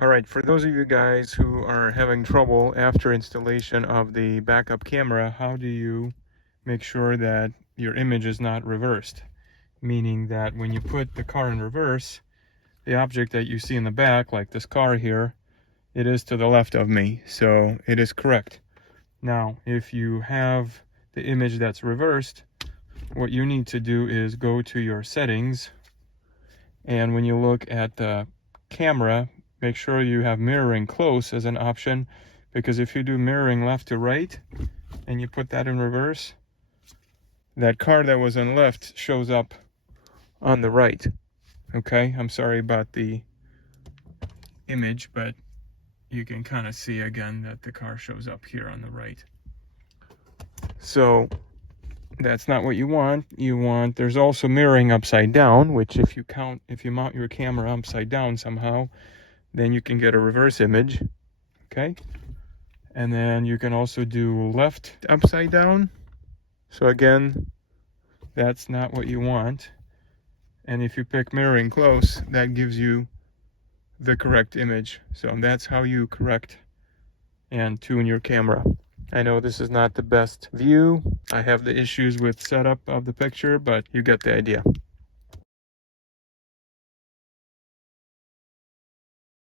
All right, for those of you guys who are having trouble after installation of the backup camera, how do you make sure that your image is not reversed? Meaning that when you put the car in reverse, the object that you see in the back, like this car here, it is to the left of me, so it is correct. Now, if you have the image that's reversed, what you need to do is go to your settings, and when you look at the camera, make sure you have mirroring close as an option, because if you do mirroring left to right and you put that in reverse, that car that was on left shows up on the right. Okay, I'm sorry about the image, but you can kind of see again that the car shows up here on the right. So that's not what you want. There's also mirroring upside down, which if you mount your camera upside down somehow, then you can get a reverse image. Okay, and then you can also do left upside down. So again, that's not what you want. And if you pick mirroring close, that gives you the correct image. So that's how you correct and tune your camera. I know this is not the best view. I have the issues with setup of the picture, but you get the idea.